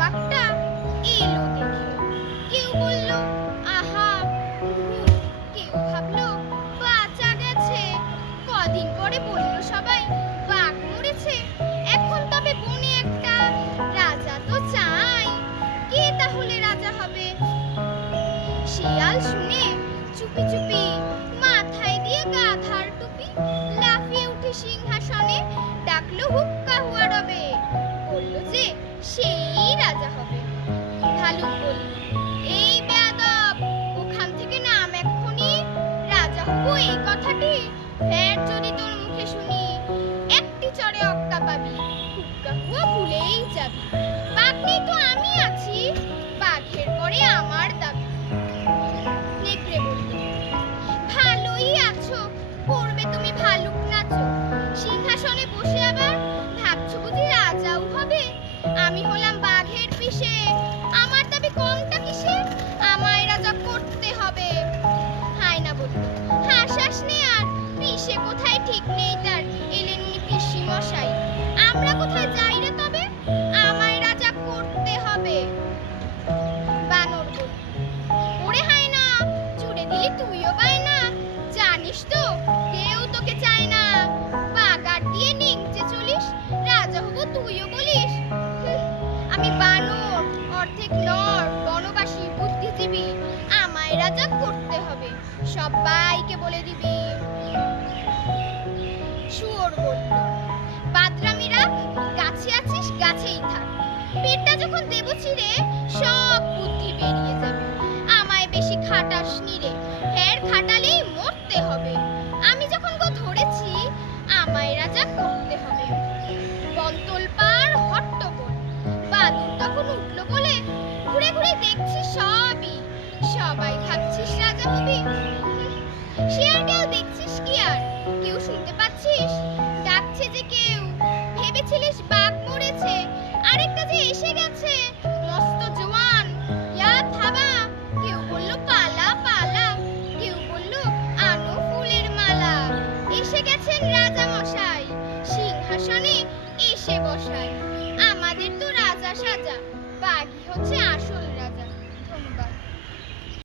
বাঘটা এলো দেখে। কেউ বলল আহা, কেউ ভাবলো বাঁচা গেছে। কদিন পরে বলল সবাই বাঘ মরেছে। এখন তবে বনে একটা রাজা তো চাই। কে তাহলে রাজা হবে? শিয়াল শুনে চুপি চুপি মাথায় দিয়ে গাধার টুপি লাফিয়ে উঠে সিংহাসনে ডাকলো হুক্কা হুয়া রবে। বলল যে সেই রাজা হবে। ভালুক বলল, এই বেয়াদব, ওখান থেকে নাম এক্ষুনি। রাজা হবো এই কথাটি ফের যদি তোর মুখে শুনি, একটি চড়ে অক্কা পাবি, হুক্কা হুয়া ভুলেই যাবি। বাঘ নেই তো আমি আছি, বাঘের পরে আমার দাবি। নেকড়ে বলল, ভালোই আছো, করবে তুমি ভালুক নাচো। সিংহাসনে বসে আবার ভাবছো বুঝি রাজাও হবে। আমি হলাম বাঘের পিসে, আমার দাবি কমটা কিসে? আমায় রাজা করতে হবে। হায়না বলল, হাসাস নে আর, পিসে কোথায় ঠিক নেই তার, এলেন উনি পিসি মশাই। আমরা কোথায় যাই রে তবে, আমায় রাজা করতে হবে। বানর বলল, ওরে হায়না, জুড়ে দিলি তুইও বায়না। জানিস তো কেউ তোকে চায় না, বাগার দিয়ে নিংচে চলিস, রাজা হবো তুইও বলিস। আমি বানর, অর্ধেক নর, বনবাসী, বুদ্ধিজীবী, আমায় রাজা করতে হবে, সবাইকে বলে দিবি। শুয়োর বলল, বাদরামিরা, গাছে আছিস গাছেই থাক, পেটটা যখন দেব ছিঁড়ে সব বুদ্ধি বেরিয়ে যাবে। আমায় বেশি খাটাস নিরে, ফের খাটালেই মরতে হবে। আমি যখন গো ধরেছি, আমায় রাজা করতে হবে। বন্তল পার হট্টগোল, বাদুর তখন উঠলো বলে, ঘুরে ঘুরে দেখছি সবই, সবাই ভাবছিস রাজা হবি। সে আর কেউ দেখছিস কি আর, কেউ শুনতে পাচ্ছিস ডাকছে যে কেউ, ভেবেছিলিস বাঘ মরেছে, আরেকটা যে এসে গেছে মস্ত জওয়ান, ইয়া থাবা। কেউ বলল পালা পালা, কেউ বলল আনো ফুলের মালা। এসে গেছেন রাজা মশাই, সিংহাসনে এসে বসায়। আমাদের তো রাজা সাজা, বাঘই হচ্ছে আসল